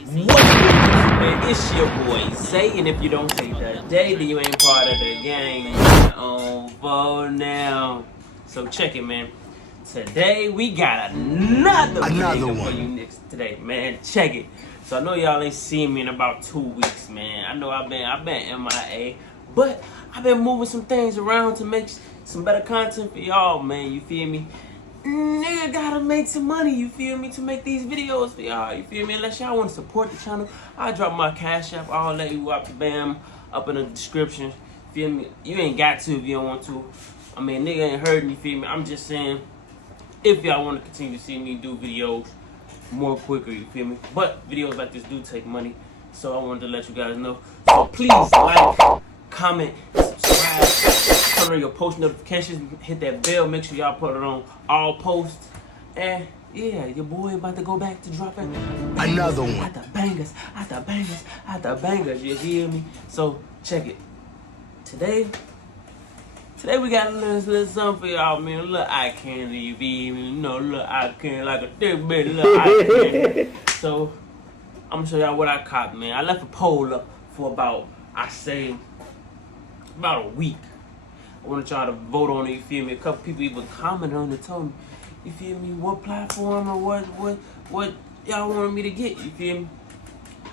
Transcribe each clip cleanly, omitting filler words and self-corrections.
What's good, man? It's your boy Zay, and if you don't say that day, then you ain't part of the gang. For now. So check it, man. Today we got another video for you niggas today, man. Check it. So I know y'all ain't seen me in about 2 weeks, man. I know I've been MIA, but I've been moving some things around to make some better content for y'all, man. You feel me? Nigga gotta make some money, you feel me, to make these videos for y'all, you feel me? Unless y'all want to support the channel, I'll drop my cash app, I'll let you up, bam, up in the description, feel me? You ain't got to if you don't want to. I mean, nigga ain't hurting, you feel me? I'm just saying, if y'all want to continue to see me do videos more quicker, you feel me? But videos like this do take money, so I wanted to let you guys know. So please like, comment, subscribe. Turn on your post notifications, hit that bell, make sure y'all put it on all posts. And yeah, your boy about to go back to dropping another one. After bangers, after bangers, after bangers, you hear me? So check it. Today we got a little something for y'all, man. A little eye candy, you feel me? You know, a little eye candy, like a thick bit, a little eye candy. So I'm gonna show y'all what I caught, man. I left a poll up for about, about a week. I want to try to vote on it, you feel me? A couple people even commented on it, told me, you feel me, what platform or what y'all wanted me to get, you feel me?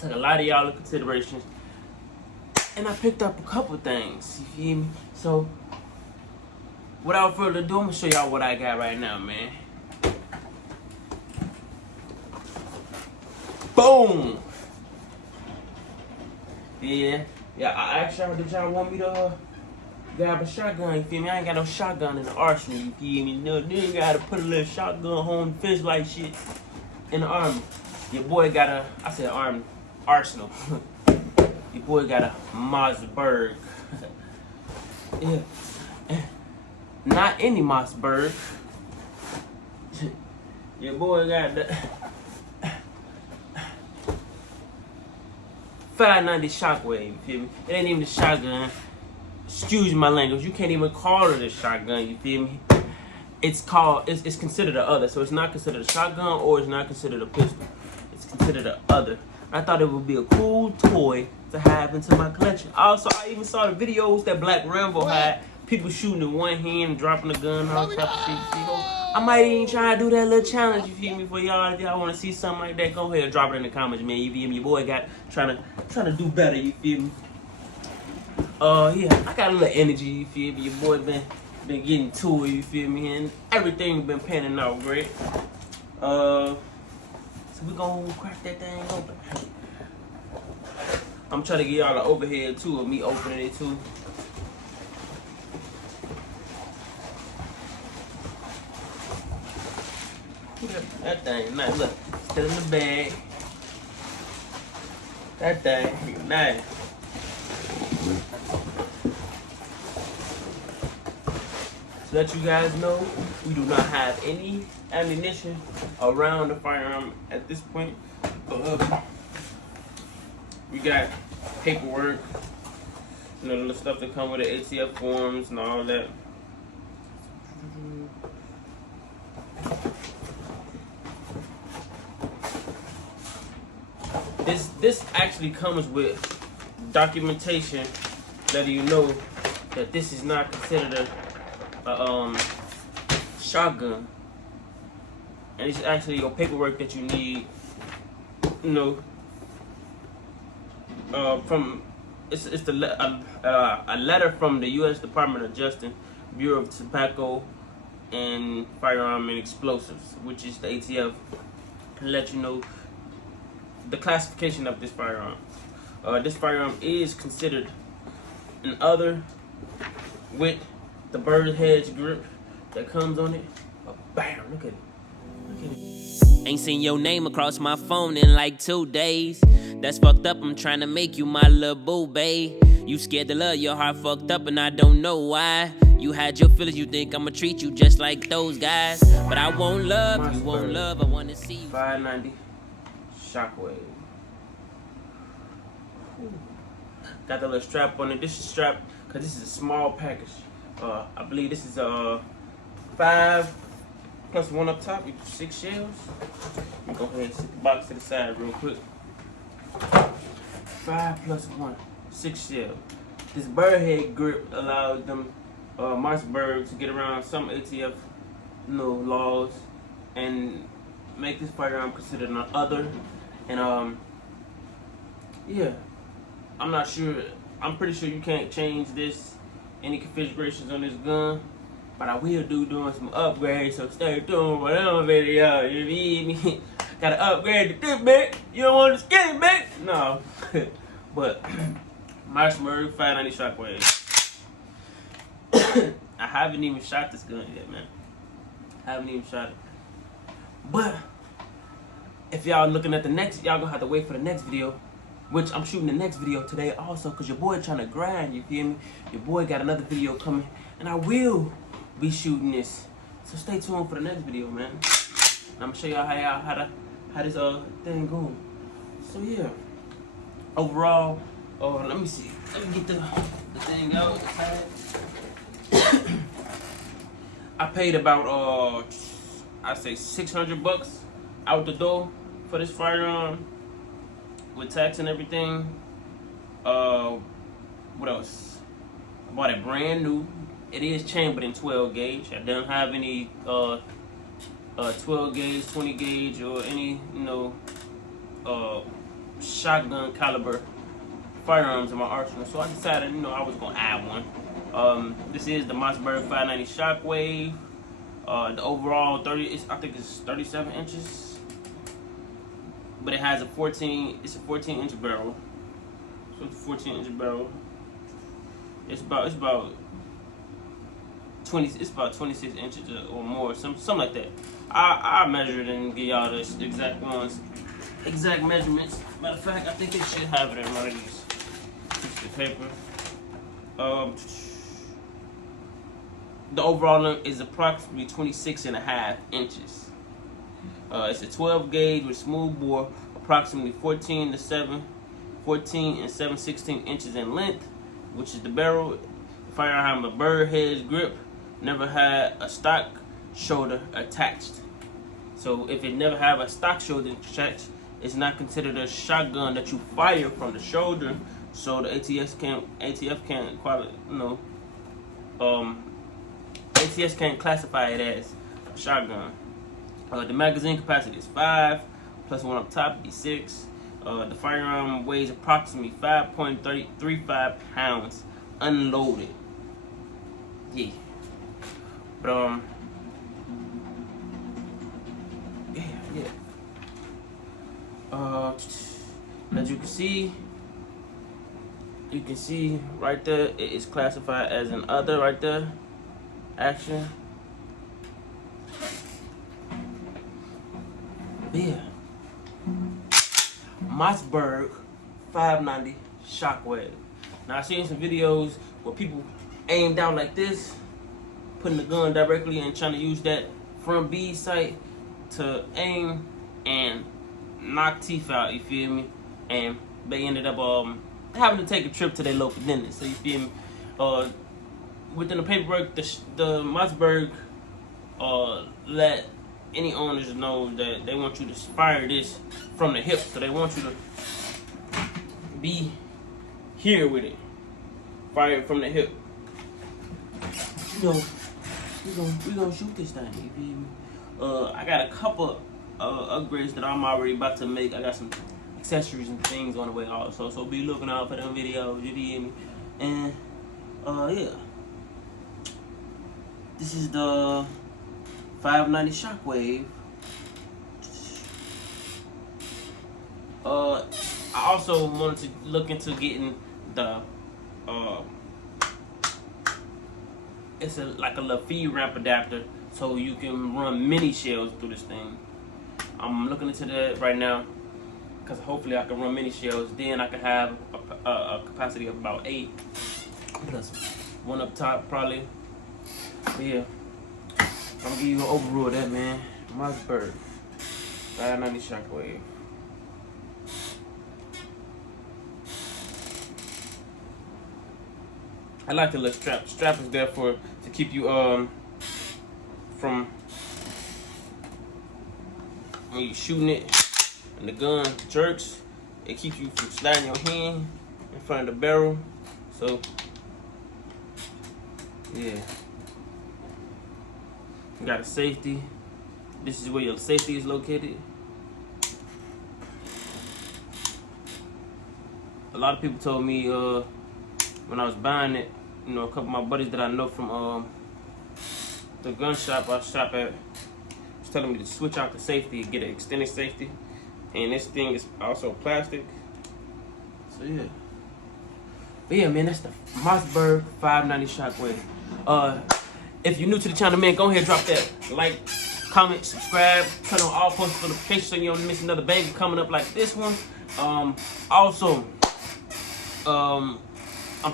Took a lot of y'all into consideration, and I picked up a couple things, you feel me? So, without further ado, I'm going to show y'all what I got right now, man. Boom! Yeah, I asked y'all, did y'all want me to grab a shotgun, you feel me? I ain't got no shotgun in the arsenal, you feel me? No, nigga gotta put a little shotgun home fist like shit in the army. Your boy got a, I said army, arsenal. Your boy got a MOSSBERG. Yeah. Not any MOSSBERG. Your boy got the 590 Shockwave, you feel me? It ain't even the shotgun. Excuse my language, you can't even call it a shotgun, you feel me? It's considered a other, so it's not considered a shotgun or it's not considered a pistol. It's considered a other. I thought it would be a cool toy to have into my collection. Also, I even saw the videos that Black Rambo had, people shooting in one hand, dropping a gun, all type of shit. I might even try to do that little challenge, you feel me, for y'all. If y'all want to see something like that, go ahead and drop it in the comments, man. You feel me? Your boy got trying to do better, you feel me? Yeah, I got a little energy, you feel me? Your boy been getting to it, you feel me? And everything been panning out great. So we gonna crack that thing open. I'm trying to get y'all an overhead too of me opening it too. That thing, nice. Look, still in the bag. That thing, nice. To let you guys know, we do not have any ammunition around the firearm at this point. We got paperwork, you know, the stuff that come with the ATF forms and all that. This actually comes with documentation letting you know that this is not considered a shotgun, and it's actually your paperwork that you need, you know, from it's a letter from the U.S. Department of Justice, Bureau of Tobacco and Firearm and Explosives, which is the ATF, to let you know the classification of this firearm. This firearm is considered an other with the bird hedge grip that comes on it. Oh, bam, look at it. Look at it. Ain't seen your name across my phone in like 2 days. That's fucked up, I'm trying to make you my little boo, babe. You scared to love, your heart fucked up and I don't know why. You had your feelings, you think I'ma treat you just like those guys. But I won't love, you won't love, I wanna see you. 590 Shockwave. Got the little strap on it. This is strapped because this is a small package. I believe this is 5 plus 1 up top, 6 shells. Let me go ahead and set the box to the side real quick. 5 plus 1, 6 shell. This bird head grip allows them MOSSBERG to get around some ATF laws and make this firearm considered an other. And yeah, I'm not sure. I'm pretty sure you can't change any configurations on this gun, but I will doing some upgrades. So stay tuned for them video. You need me? Gotta upgrade this bitch. You don't want to skate, bitch. No, but MOSSBERG 590 Shockwave. I haven't even shot this gun yet, man. I haven't even shot it. But if y'all looking at the next, y'all gonna have to wait for the next video, which I'm shooting the next video today also, cause your boy trying to grind. You feel me? Your boy got another video coming, and I will be shooting this. So stay tuned for the next video, man. And I'm gonna show y'all how this thing going. So yeah, overall, let me see. Let me get the thing out. I paid about I say $600 out the door for this firearm with tax and everything. What else? I bought it brand new. It is chambered in 12 gauge. I don't have any 12 gauge, 20 gauge, or any shotgun caliber firearms in my arsenal. So I decided I was gonna add one. This is the MOSSBERG 590 Shockwave. The overall I think it's 37 inches, but it has a 14-inch barrel. So it's a 14-inch barrel. It's about 26 inches or more, something like that. I measure it and give y'all the exact measurements. Matter of fact, I think it should have it in one of these pieces of paper. The overall length is approximately 26.5 inches. It's a 12 gauge with smooth bore, approximately 14 and 7/16 inches in length, which is the barrel. The firearm a bird head grip, never had a stock shoulder attached. So if it never have a stock shoulder attached, it's not considered a shotgun that you fire from the shoulder. So the ATF can't ATS can't classify it as a shotgun. The magazine capacity is 5 plus 1 up top, be 6. The firearm weighs approximately 5.35 pounds unloaded. Yeah. But yeah. As you can see right there, it is classified as an other right there. Action. Yeah. MOSSBERG 590 Shockwave. Now I've seen some videos where people aim down like this, putting the gun directly and trying to use that front B sight to aim and knock teeth out, you feel me? And they ended up having to take a trip to their local dentist, so you feel me? Within the paperwork, the MOSSBERG let any owners know that they want you to fire this from the hip, so they want you to be here with it, fire it from the hip. We gonna shoot this thing, you feel me? I got a couple upgrades that I'm already about to make. I got some accessories and things on the way also, so be looking out for them videos, you feel me? And yeah, this is the 590 Shockwave. I also wanted to look into getting the it's like a little feed ramp adapter, so you can run mini shells through this thing. I'm looking into that right now, because hopefully I can run mini shells. Then I can have a capacity of about 8 plus 1 up top probably. But yeah, I'm gonna give you an overview of that, man. MOSSBERG 590 Shockwave. I like the little strap. Strap is there to keep you from when you shooting it and the gun jerks. It keeps you from sliding your hand in front of the barrel. So, yeah. You got a safety. This is where your safety is located. A lot of people told me when I was buying it, you know, a couple of my buddies that I know from the gun shop I shop at was telling me to switch out the safety, get an extended safety. And this thing is also plastic. So yeah. But yeah, man, that's the MOSSBERG 590 Shockwave. If you're new to the channel, man, go ahead, drop that like, comment, subscribe, turn on all post notifications so you don't miss another baby coming up like this one. Also, I'm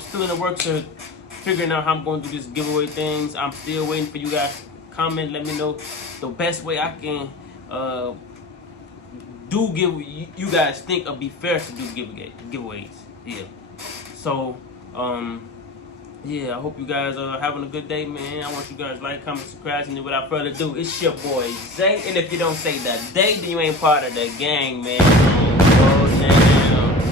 still in the works of figuring out how I'm going to do this giveaway things. I'm still waiting for you guys to comment, let me know the best way I can do give you guys think it'll be fair to do giveaways. Yeah. So, yeah, I hope you guys are having a good day, man. I want you guys to like, comment, subscribe, and without further ado, it's your boy Zay. And if you don't say that day, then you ain't part of the gang, man. Oh, damn.